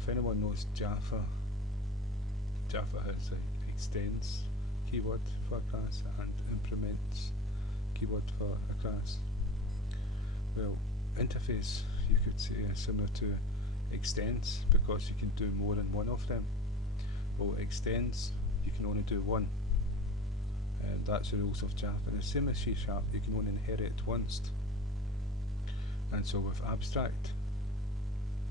if anyone knows Java, Java has a extends keyword for a class and implements keyword for a class. Well, interface you could say is similar to extends because you can do more than one of them. Well, extends you can only do one, and that's the rules of Java. And the same as C#, you can only inherit it once. And so with abstract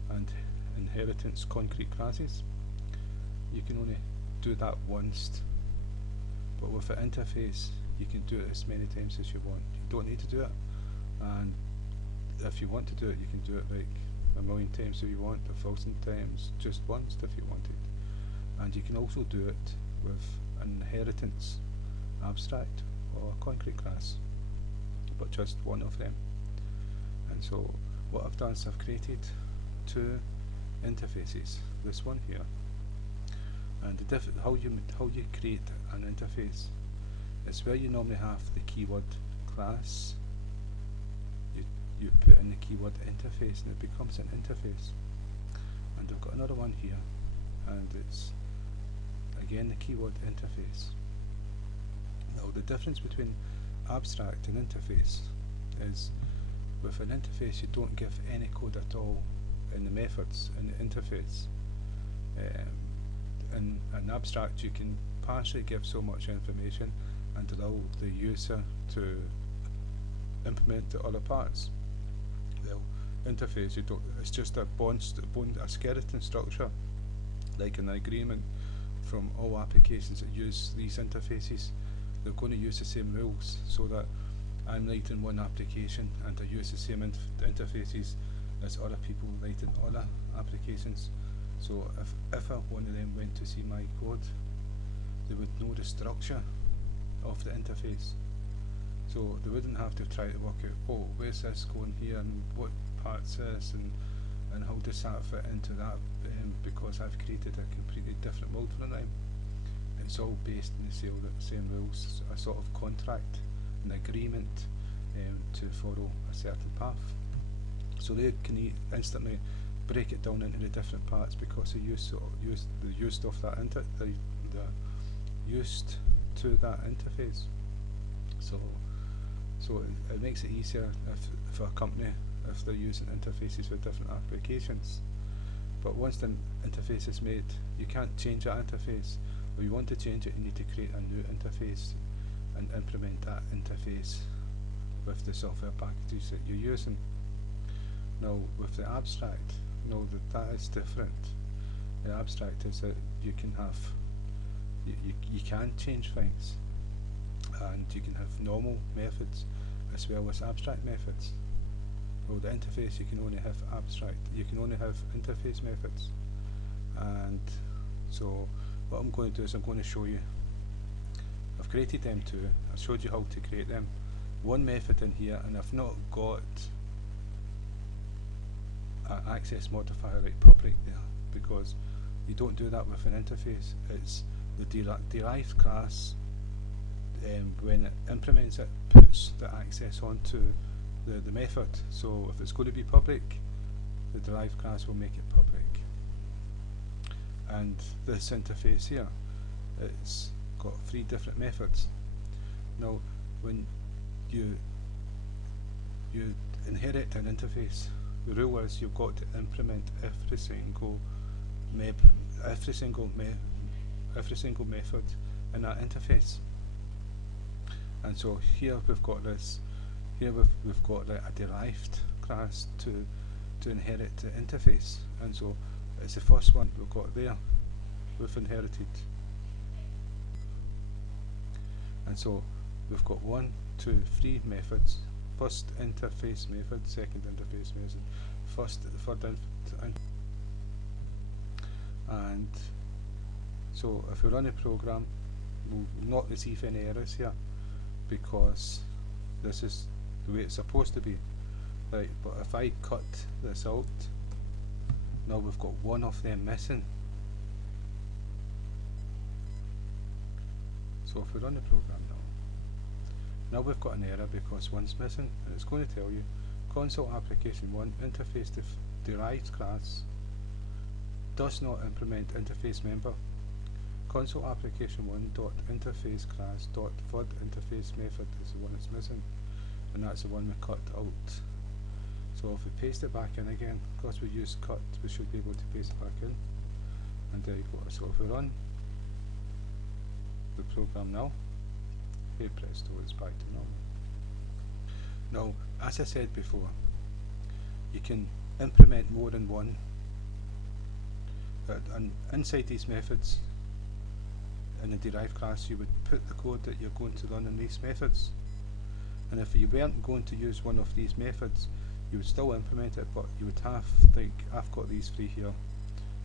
and inheritance concrete classes, you can only do that once. But with the interface, you can do it as many times as you want. You don't need to do it, and if you want to do it, you can do it like 1,000,000 times if you want, 1,000 times, just once if you wanted. And you can also do it with an inheritance abstract or concrete class, but just one of them. And so what I've done is I've created two interfaces, this one here, and the how you create an interface is where you normally have the keyword class, you put in the keyword interface and it becomes an interface. And I've got another one here, and it's again the keyword interface. Now the difference between abstract and interface is with an interface you don't give any code at all in the methods in the interface. In an abstract you can partially give so much information and allow the user to implement the other parts. Well, interface you don't, it's just a a skeleton structure, like an agreement from all applications that use these interfaces. They're going to use the same rules, so that I'm writing one application and I use the same interfaces as other people writing other applications. So if one of them went to see my code, they would know the structure of the interface. So they wouldn't have to try to work out, oh, where's this going here and what part's this and how does that fit into that, because I've created a completely different world for them. It's all based on the same rules, a sort of contract, an agreement to follow a certain path. So they can instantly break it down into the different parts because they used of that used to that interface. So it makes it easier for a company if they're using interfaces for different applications. But once the interface is made, you can't change that interface. If you want to change it, you need to create a new interface and implement that interface with the software packages that you're using. Now with the abstract, know that is different. The abstract is that you can have you can change things, and you can have normal methods as well as abstract methods. Well, the interface you can only have abstract, you can only have interface methods. And so what I'm going to do is I'm going to show you. I've created them two. I showed you how to create them. One method in here, and I've not got an access modifier like public there, because you don't do that with an interface. It's the derived class, when it implements it, puts the access onto the method. So if it's going to be public, the derived class will make it public. And this interface here, it's got three different methods. Now when you inherit an interface, the rule is you've got to implement every single method in that interface. And so here we've got this. Here we've got like a derived class to inherit the interface, and so it's the first one we've got there. We've inherited, and so we've got 1, 2, 3 methods. First interface method, second interface method, third and so if we run a program, we'll not receive any errors here because this is the way it's supposed to be. Right, but if I cut this out, now we've got one of them missing. So if we run the program now we've got an error because one's missing, and it's going to tell you console application 1 interface derived class does not implement interface member. Console application 1 dot interface class dot third interface method is the one that's missing, and that's the one we cut out. So if we paste it back in again, because we used cut, we should be able to paste it back in, and there you go. So if we run the program now, hey presto, it's back to normal. Now, as I said before, you can implement more than one, and inside these methods in the derived class you would put the code that you're going to run in these methods, and if you weren't going to use one of these methods, you would still implement it, but you would have, like I've got these three here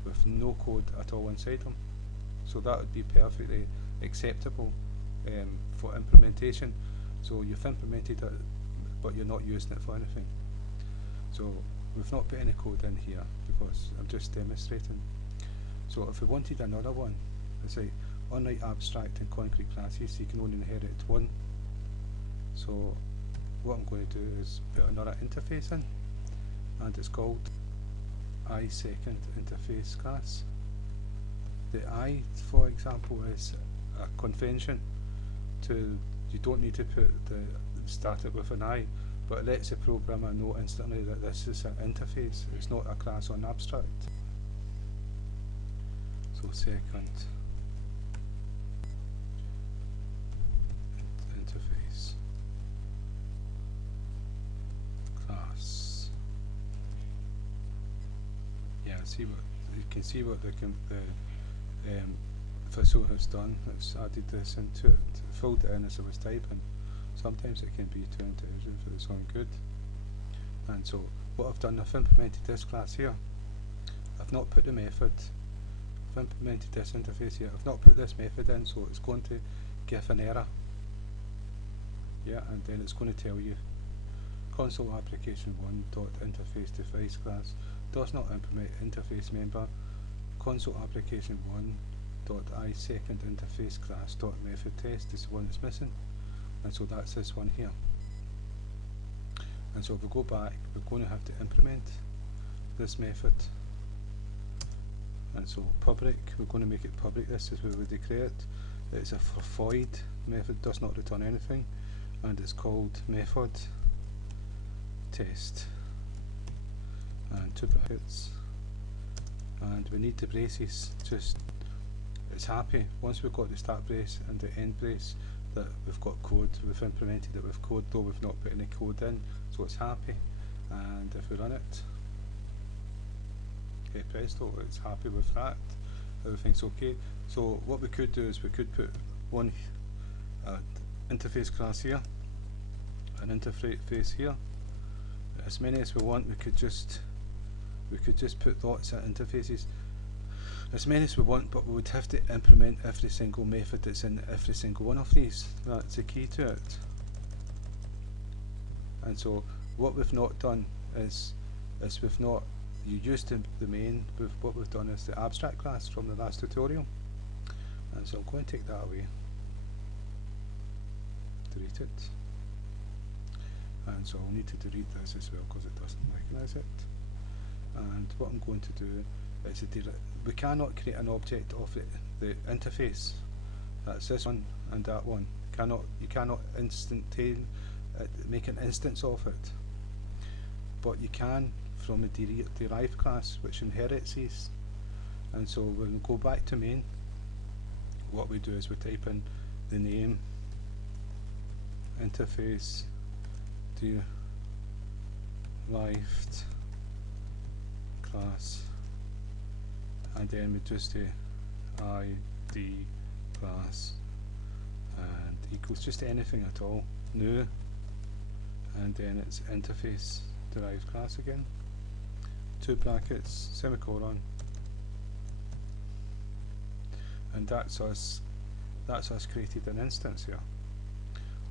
with no code at all inside them, so that would be perfectly acceptable for implementation. So you've implemented it, but you're not using it for anything. So we've not put any code in here because I'm just demonstrating. So if we wanted another one, let's say unlike abstract and concrete classes, you can only inherit one. So what I'm going to do is put another interface in, and it's called iSecond interface class. The I, for example, is a convention to, you don't need to start it with an I, but it lets the programmer know instantly that this is an interface, it's not a class on abstract. So second interface class. Yeah, see what you can see what the Fisso has done. It's added this into it, filled it in as I was typing. Sometimes it can be too intelligent for its own good. And so what I've done, I've implemented this class here. I've not put the method. I've implemented this interface here. I've not put this method in, so it's going to give an error. Yeah, and then it's going to tell you console application 1 dot interface device class does not implement interface member. Console application 1 dot iSecond interface class dot method test is the one that's missing, and so that's this one here. And so if we go back, we're going to have to implement this method, and so public, we're going to make it public. This is where we declare it. It's a void method, does not return anything, and it's called method test, and 2 brackets, and we need the braces. Just, it's happy once we've got the start brace and the end brace that we've got code. We've implemented it with code, though we've not put any code in, so it's happy. And if we run it, hey presto, it's happy with that. Everything's okay. So what we could do is we could put one interface class here, an interface here, as many as we want. We could just put lots of interfaces, as many as we want, but we would have to implement every single method that's in every single one of these. That's the key to it. And so what we've not done is we've not, you used the main, what we've done is the abstract class from the last tutorial, and so I'm going to take that away, delete it, and so I'll need to delete this as well because it doesn't recognise it. And what I'm going to do is we cannot create an object of the interface. That's this one and that one. You cannot make an instance of it, but you can from a derived class which inherits these. And so we'll go back to main. What we do is we type in the name interface derived class, and then we just say id class and equals just anything at all, new, and then it's interface derived class again, 2 brackets, semicolon, and that's us created an instance here.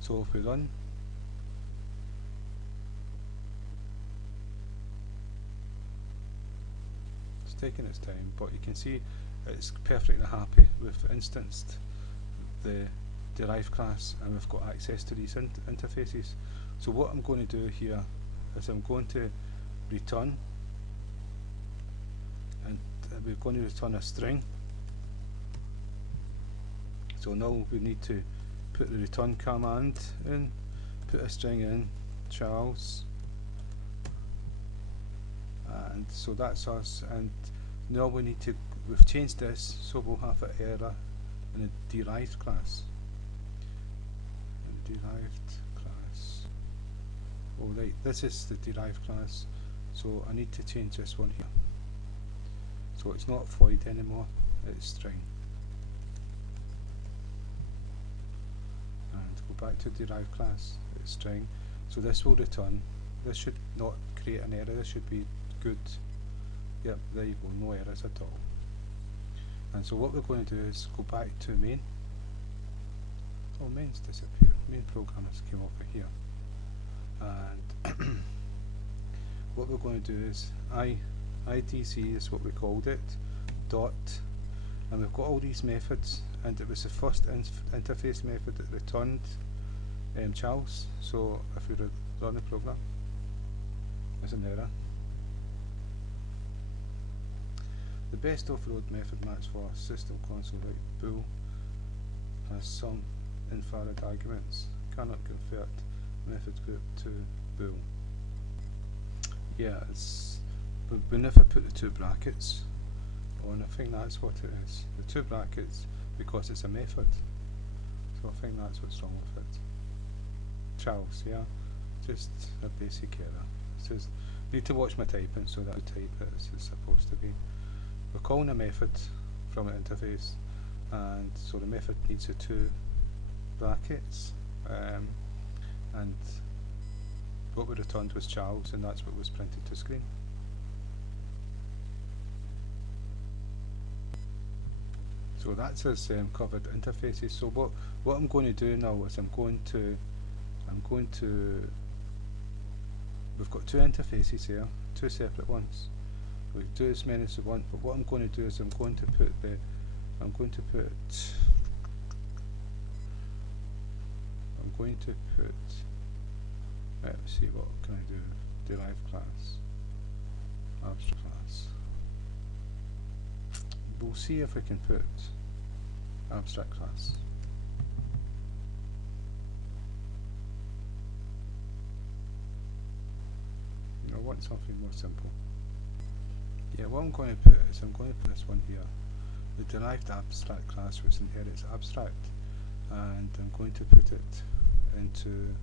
So if we run, it's taking its time, but you can see it's perfectly happy. We've instanced the derived class and we've got access to these interfaces. So what I'm going to do here is I'm going to return, and we're going to return a string. So now we need to put the return command in, put a string in, Charles, and so that's us. And now we need to, we've changed this, so we'll have an error in a derived class. Derived class. Oh right, this is the derived class, so I need to change this one here. So it's not void anymore, it's string. And go back to derived class, it's string. So this will return, this should not create an error, this should be good. Yep, there you go, no errors at all. And so what we're going to do is go back to main. Oh, main's disappeared. Main programmers came over here. And what we're going to do is IDC is what we called it, dot, and we've got all these methods, and it was the first interface method that returned Charles. So if we run the program, there's an error. The best off-road method match for system console right bool has some invalid arguments, cannot convert method group to bool. Yeah, it's, we never put the two brackets on. I think that's what it is. The two brackets because it's a method. So I think that's what's wrong with it. Charles, yeah, just a basic error. It says need to watch my typing so that I type it as it's supposed to be. We're calling a method from an interface, and so the method needs the two brackets, and what we returned was Charles, and that's what was printed to screen. So that's as covered interfaces. So what I'm going to do now is I'm going to we've got two interfaces here, two separate ones. We can do as many as we want, but what I'm going to do is I'm going to put let's see, what can I do? Derived class, abstract class. We'll see if we can put abstract class. I want something more simple. Yeah, what I'm going to put is I'm going to put this one here, the derived abstract class which inherits abstract, and I'm going to put it into,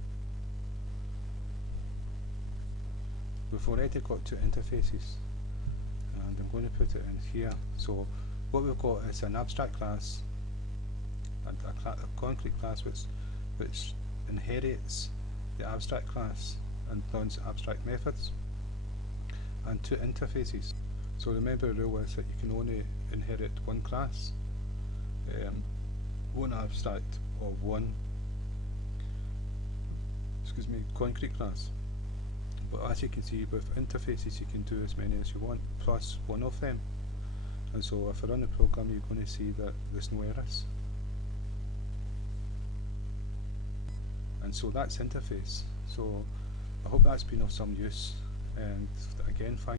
we've already got two interfaces, and I'm going to put it in here. So what we've got is an abstract class and a concrete class which inherits the abstract class and runs abstract methods, and two interfaces. So remember the rule is that you can only inherit one class, one abstract or one concrete class. But as you can see, with interfaces you can do as many as you want, plus one of them. And so if I run the program, you're going to see that there's no errors. And so that's interface. So I hope that's been of some use, and again, thank